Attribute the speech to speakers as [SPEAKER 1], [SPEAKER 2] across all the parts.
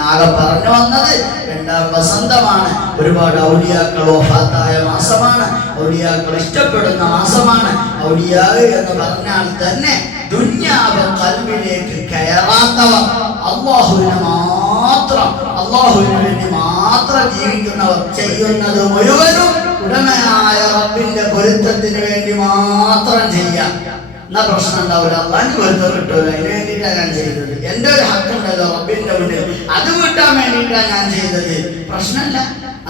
[SPEAKER 1] ആകെ പറഞ്ഞു വന്നത് രണ്ടാം വസന്തമാണ്. ഒരുപാട് ഔലിയാക്കൾ ഓഫാത്തായ മാസമാണ്. ഔലിയാക്കൾ ഇഷ്ടപ്പെടുന്ന മാസമാണ്. ഔലിയാവ് എന്ന് പറഞ്ഞാൽ തന്നെ ദുന്യാവ് കൽവിലേക്ക് കയറാത്തവർ അള്ളാഹുവിനെ മാത്രം അള്ളാഹുവിന് വേണ്ടി മാത്രം ജീവിക്കുന്നവർ ചെയ്യുന്നത് മുഴുവനും ഉടമയായ റബ്ബിന്റെ പൊരുത്തത്തിന് വേണ്ടി മാത്രം ചെയ്യാം. എന്നാ പ്രശ്നം ഉണ്ടാവില്ല അള്ളാഹിന് വെറുതെ കിട്ടൂല അതിന് വേണ്ടിയിട്ടാണ് ഞാൻ ചെയ്തത്. എന്റെ ഒരു ഹക്കുണ്ടല്ലോ റബ്ബിന്റെ മുന്നിൽ. അത് കിട്ടാൻ വേണ്ടിയിട്ടാണ് ഞാൻ ചെയ്തത്. പ്രശ്നമില്ല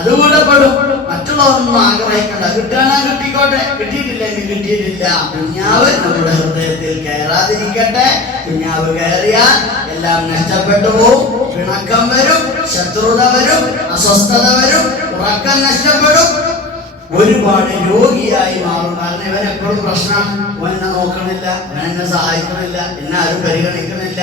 [SPEAKER 1] അത് കൂടപ്പെടും മറ്റുള്ളവരൊന്നും ആഗ്രഹിക്കണ്ട. കിട്ടാനാ കിട്ടിക്കോട്ടെ. കിട്ടിയിട്ടില്ലെങ്കിൽ കിട്ടിയിട്ടില്ല. കുഞ്ഞാവ് നമ്മുടെ ഹൃദയത്തിൽ കയറാതിരിക്കട്ടെ. കുഞ്ഞാവ് കയറിയാൽ എല്ലാം നഷ്ടപ്പെട്ടു പോകും പിണക്കം വരും ശത്രുത വരും അസ്വസ്ഥത വരും ഉറക്കം നഷ്ടപ്പെടും. ഒരുപാട് രോഗിയായി മാറും. കാരണം ഇവൻ എപ്പോഴും പ്രശ്നം എന്നെ നോക്കണില്ല എന്നെ സഹായിക്കണില്ല എന്നെ ആരും പരിഗണിക്കണില്ല.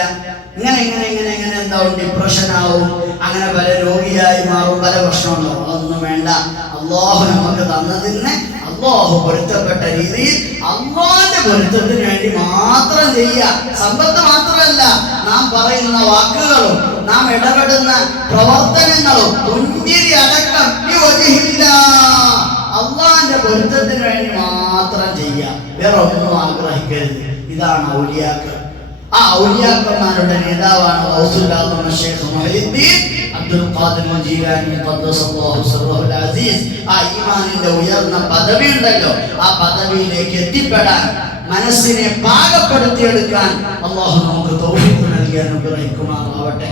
[SPEAKER 1] ഇങ്ങനെ ഇങ്ങനെ ഇങ്ങനെ ഇങ്ങനെ എന്താവും ഡിപ്രഷൻ ആവും. അങ്ങനെ പല രോഗിയായി മാറും പല പ്രശ്നമുണ്ടാവും അതൊന്നും വേണ്ട. അള്ളാഹു നമുക്ക് തന്നതിന് അള്ളാഹു പൊരുത്തപ്പെട്ട രീതിയിൽ അള്ളാന്റെ പൊരുത്തത്തിന് വേണ്ടി മാത്രം ചെയ്യുക. സമ്പത്ത് മാത്രമല്ല നാം പറയുന്ന വാക്കുകളും നാം ഇടപെടുന്ന പ്രവർത്തനങ്ങളും പുഞ്ചിരി അടക്കം. പൊരുത്തത്തിന് വേണ്ടി മാത്രം ചെയ്യുക. വേറെ ഒന്നും ആഗ്രഹിക്കരുത്. ഇതാണ് ഔലിയാക്കൾ. ആ ഔലിയാക്കന്മാരുടെ നേതാവാണ് അബ്ദുൽ ഖാദിർ ജീലാനി ഖദ്ദസല്ലാഹു സിർറഹുൽ അസീസ്. ആ ഈമാനിന്റെ ഉയർന്ന പദവി ഉണ്ടല്ലോ. ആ പദവിയിലേക്ക് എത്തിപ്പെടാൻ മനസ്സിനെ പാകപ്പെടുത്തിയെടുക്കാൻ അള്ളാഹു നമുക്ക് തൗഫീഖ് നൽകി അനുഗ്രഹിക്കുമാറാവട്ടെ.